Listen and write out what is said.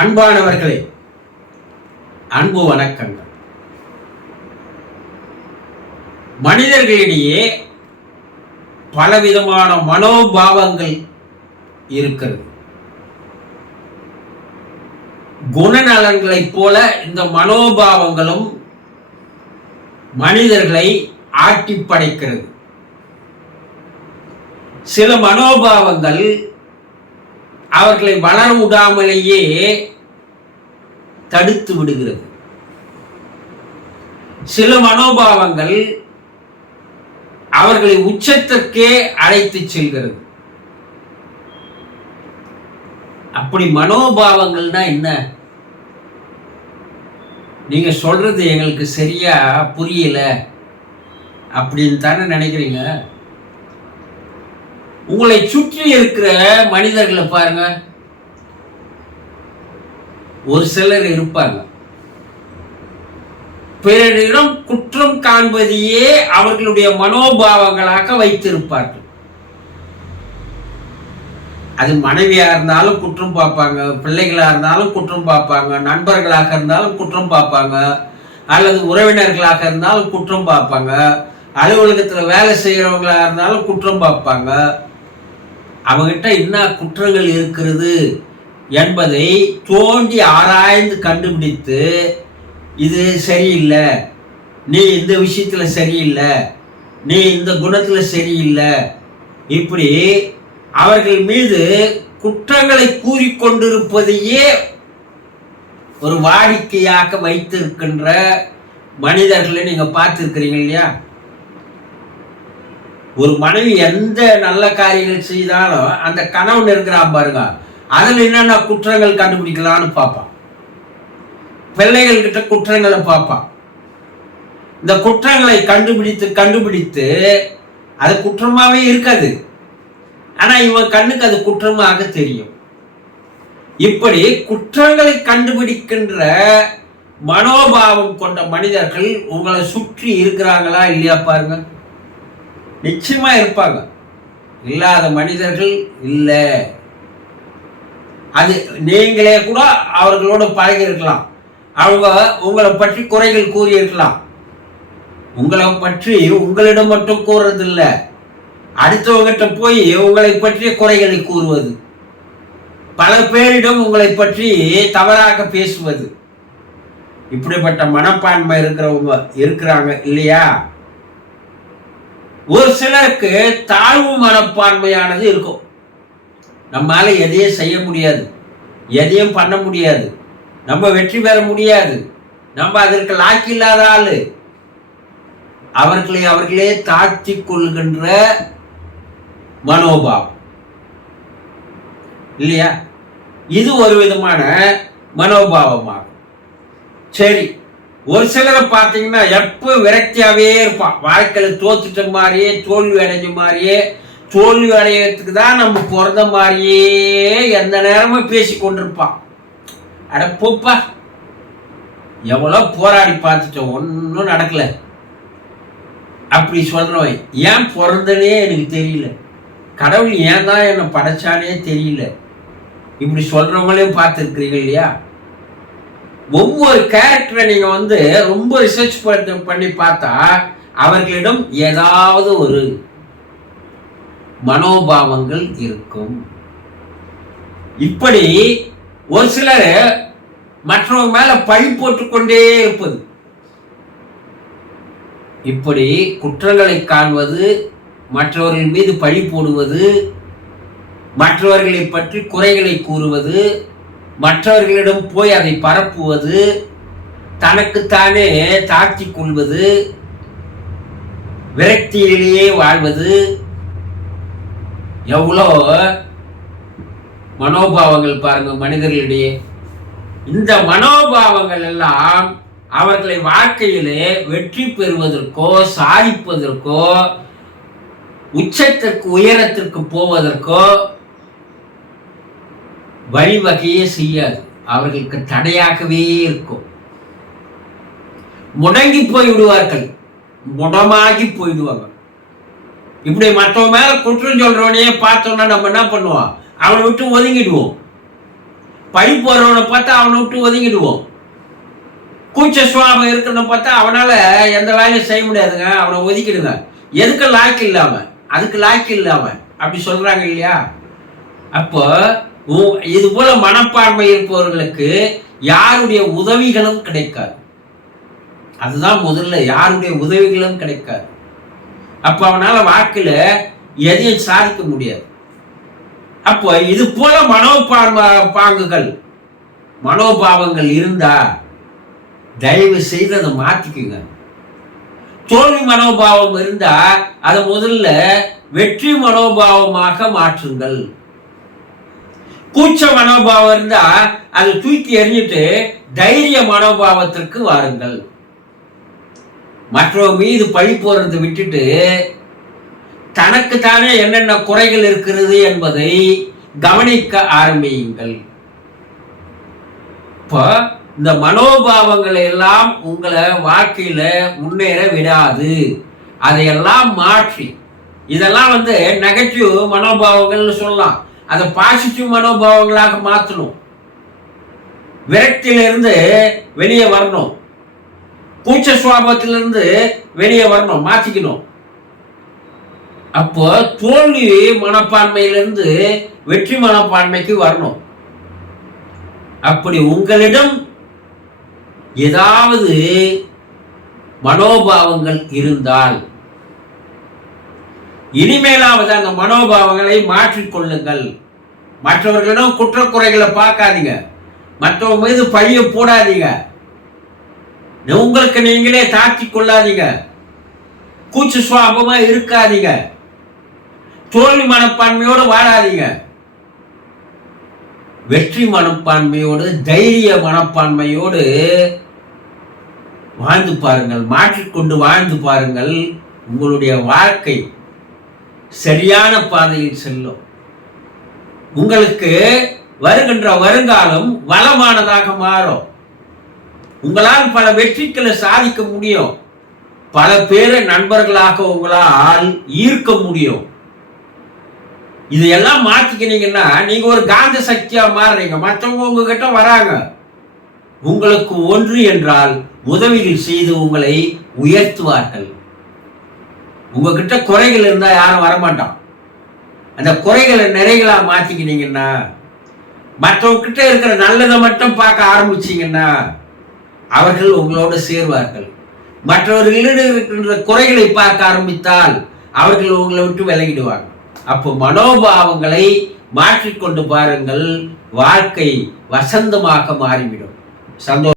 அன்பானவர்களே, அன்பு வணக்கங்கள். மனிதர்களிடையே பலவிதமான மனோபாவங்கள் இருக்கிறது. குணநலன்களைப் போல இந்த மனோபாவங்களும் மனிதர்களை ஆட்டி படைக்கிறது. சில மனோபாவங்கள் அவர்களை வளர விடாமலேயே தடுத்து விடுகிறது. சில மனோபாவங்கள் அவர்களை உச்சத்திற்கே அழைத்து செல்கிறது. அப்படி மனோபாவங்கள்னா என்ன? நீங்க சொல்றது எங்களுக்கு சரியா புரியல அப்படின்னு தானே நினைக்கிறீங்க. உங்களை சுற்றி இருக்கிற மனிதர்களை பாருங்க. ஒரு சிலர் இருப்பாங்க, பிறரிடம் குற்றம் காண்பதையே அவர்களுடைய மனோபாவங்களாக வைத்திருப்பார்கள். அது மனைவியா இருந்தாலும் குற்றம் பார்ப்பாங்க, பிள்ளைகளா இருந்தாலும் குற்றம் பார்ப்பாங்க, நண்பர்களாக இருந்தாலும் குற்றம் பார்ப்பாங்க, அல்லது உறவினர்களாக இருந்தாலும் குற்றம் பார்ப்பாங்க, அலுவலகத்தில் வேலை செய்யறவங்களா இருந்தாலும் குற்றம் பார்ப்பாங்க. அவங்ககிட்ட என்ன குற்றங்கள் இருக்கிறது என்பதை தோண்டி ஆராய்ந்து கண்டுபிடித்து, இது சரியில்லை, நீ இந்த விஷயத்துல சரியில்லை, நீ இந்த குணத்துல சரியில்லை, இப்படி அவர்கள் மீது குற்றங்களை கூறிக்கொண்டிருப்பதையே ஒரு வாடிக்கையாக வைத்திருக்கின்ற மனிதர்களை நீங்க பார்த்திருக்கிறீங்க இல்லையா? ஒரு மனைவி எந்த நல்ல காரியங்கள் செய்தாலும் அந்த கணவன் இருக்கிறான் பாருங்க, அதில் என்னென்ன குற்றங்கள் கண்டுபிடிக்கலான்னு பார்ப்பான். பிள்ளைகள் கிட்ட குற்றங்களை பார்ப்பான். இந்த குற்றங்களை கண்டுபிடித்து அது குற்றமாவே இருக்காது, ஆனா இவன் கண்ணுக்கு அது குற்றமாக தெரியும். இப்படி குற்றங்களை கண்டுபிடிக்கின்ற மனோபாவம் கொண்ட மனிதர்கள் உங்களை சுற்றி இருக்கிறாங்களா இல்லையா பாருங்க. நிச்சயமா இருப்பாங்க. இல்லாத மனிதர்கள் இல்லை. அது நீங்களே கூட அவர்களோட பழகி இருக்கலாம். அவங்க உங்களை பற்றி குறைகள் கூறி இருக்கலாம். உங்களை பற்றி உங்களிடம் மட்டும் கூறுறதில்லை, அடுத்தவங்கிட்ட போய் உங்களை பற்றிய குறைகளை கூறுவது, பல பேரிடம் உங்களை பற்றி தவறாக பேசுவது, இப்படிப்பட்ட மனப்பான்மை இருக்கிறவங்க இருக்கிறாங்க இல்லையா? ஒரு சிலருக்கு தாழ்வு மனப்பான்மையானது இருக்கும். நம்மால எதையும் செய்ய முடியாது, எதையும் பண்ண முடியாது, நம்ம வெற்றி பெற முடியாது, நம்ம அதற்கு லாக்கி இல்லாத ஆளு, அவர்களே தாழ்த்தி கொள்கின்ற மனோபாவம் இல்லையா? இது ஒரு விதமான மனோபாவமாகும். சரி, ஒரு சிலரை பார்த்தீங்கன்னா எப்போ விரக்தியாவே இருப்பான். வாழ்க்கையில தோத்துட்ட மாதிரியே, தோல்வி அடைஞ்ச மாதிரியே, தோல்வி அடையறதுக்கு தான் நம்ம பிறந்த மாதிரியே எந்த நேரமும் பேசி கொண்டிருப்பான். அட போப்பா, எவ்வளோ போராடி பார்த்துட்டோம், ஒன்றும் நடக்கல அப்படி சொல்றவன். ஏன் பிறந்தனே எனக்கு தெரியல, கடவுள் ஏன் தான் என்னை படைச்சானே தெரியல, இப்படி சொல்றவங்களையும் பார்த்துருக்கிறீங்க இல்லையா? ஒவ்வொரு கேரக்டரை நீங்க ரொம்ப ரிசர்ச் பண்ணி பார்த்தா அவர்களிடம் ஏதாவது ஒரு மனோபாவங்கள் இருக்கும். இப்படி ஒரு சிலர் மற்றவங்க மேல பழி போட்டுக்கொண்டே இருப்பது, இப்படி குற்றங்களை காண்பது, மற்றவர்கள் மீது பழி போடுவது, மற்றவர்களை பற்றி குறைகளை கூறுவது, மற்றவர்களிடம் போய் அதை பரப்புவது, தனக்குத்தானே தாழ்த்தி கொள்வது, விரக்தியிலேயே வாழ்வது, எவ்வளோ மனோபாவங்கள் பாருங்க மனிதர்களிடையே. இந்த மனோபாவங்கள் எல்லாம் அவர்களை வாழ்க்கையிலே வெற்றி பெறுவதற்கோ, சாதிப்பதற்கோ, உச்சத்திற்கு உயரத்திற்கு போவதற்கோ வழிவகையே செய்யாது. அவர்களுக்கு தடையாகவே இருக்கும். முடங்கி போய் விடுவார்கள், முடமாகி போயிடுவாங்க. இப்படி மற்றவங்க மேல குற்றம் சொல்றவனையே பார்த்தோம்னா நம்ம என்ன பண்ணுவோம்? அவனை விட்டு ஒதுங்கிடுவோம். பழி போறவனை பார்த்தா அவனை விட்டு ஒதுங்கிடுவோம். கூச்ச சுவாபம் இருக்கிறத பார்த்தா அவனால எந்த வேலையும் செய்ய முடியாதுங்க, அவனை ஒதுக்கிடுங்க. எதுக்கு லாய்க்கு இல்லாம, அதுக்கு லாய்க்கு இல்லாம அப்படி சொல்றாங்க இல்லையா? அப்போ இது போல மனப்பான்மை இருப்பவர்களுக்கு யாருடைய உதவிகளும் கிடைக்காது. அதுதான் முதல்ல, யாருடைய உதவிகளும் கிடைக்காது. அப்ப அவனால வாழ்க்கையில எதையும் சாதிக்க முடியாது. அப்போ இது போல மனோபாவங்கள் இருந்தா தயவு செய்து அதை மாத்திக்குங்க. தோல்வி மனோபாவம் இருந்தா அதை முதல்ல வெற்றி மனோபாவமாக மாற்றுங்கள். கூச்ச மனோபாவம் இருந்தா அதை தூக்கி எறிஞ்சிட்டு தைரிய மனோபாவத்திற்கு வாருங்கள். மற்றவங்க மீது பழி போறதை விட்டுட்டு தனக்கு தானே என்னென்ன குறைகள் இருக்கிறது என்பதை கவனிக்க ஆரம்பியுங்கள். இப்போ இந்த மனோபாவங்களை எல்லாம் உங்களை வாழ்க்கையில முன்னேற விடாது. அதையெல்லாம் மாற்றி, இதெல்லாம் நெகட்டிவ் மனோபாவங்கள்னு சொல்லலாம், அதை பாசிட்டிவ் மனோபாவங்களாக மாற்றணும். விரக்தியிலிருந்து வெளியே வரணும், கூச்ச சுவாபத்திலிருந்து வெளியே வரணும், மாற்றிக்கணும். அப்போ தோல்வி மனப்பான்மையிலிருந்து வெற்றி மனப்பான்மைக்கு வரணும். அப்படி உங்களிடம் ஏதாவது மனோபாவங்கள் இருந்தால் இனிமேலாவது அந்த மனோபாவங்களை மாற்றிக்கொள்ளுங்கள். மற்றவர்களிடம் குற்றக்குறைகளை பார்க்காதீங்க, மற்றவங்க மீது பழிய போடாதீங்க, உங்களுக்கு நீங்களே தாக்கிக் கொள்ளாதீங்க, கூச்ச சுவாபமா இருக்காதீங்க, தோல்வி மனப்பான்மையோடு வாழாதீங்க. வெற்றி மனப்பான்மையோடு தைரிய மனப்பான்மையோடு வாழ்ந்து பாருங்கள், மாற்றிக்கொண்டு வாழ்ந்து பாருங்கள். உங்களுடைய வாழ்க்கை சரியான பாதையில் செல்லும். உங்களுக்கு வருகின்ற வருங்காலம் வளமானதாக மாறும். உங்களால் பல வெற்றிகளை சாதிக்க முடியும். பல பேரை நண்பர்களாக உங்களால் ஈர்க்க முடியும். இதையெல்லாம் மாத்திக்கினீங்கன்னா நீங்க ஒரு காந்த சக்தியா மாறுறீங்க. மற்றவங்க உங்ககிட்ட வராங்க, உங்களுக்கு ஒன்று என்றால் உதவிகள் செய்து உங்களை உயர்த்துவார்கள். உங்ககிட்ட குறைகள் இருந்தா யாரும் வரமாட்டான். அந்த குறைகளை நிறைகளா மாத்திக்கினீங்கன்னா, மற்றவங்க கிட்ட இருக்கிற நல்லதை மட்டும் பார்க்க ஆரம்பிச்சீங்கன்னா அவர்கள் உங்களோடு சேர்வார்கள். மற்றவர்களிடம் இருக்கின்ற குறைகளை பார்க்க ஆரம்பித்தால் அவர்கள் உங்களை விட்டு விலகிடுவாங்க. அப்போ மனோபாவங்களை மாற்றிக்கொண்டு பாருங்கள், வாழ்க்கை வசந்தமாக மாறிவிடும். சந்தோஷம்.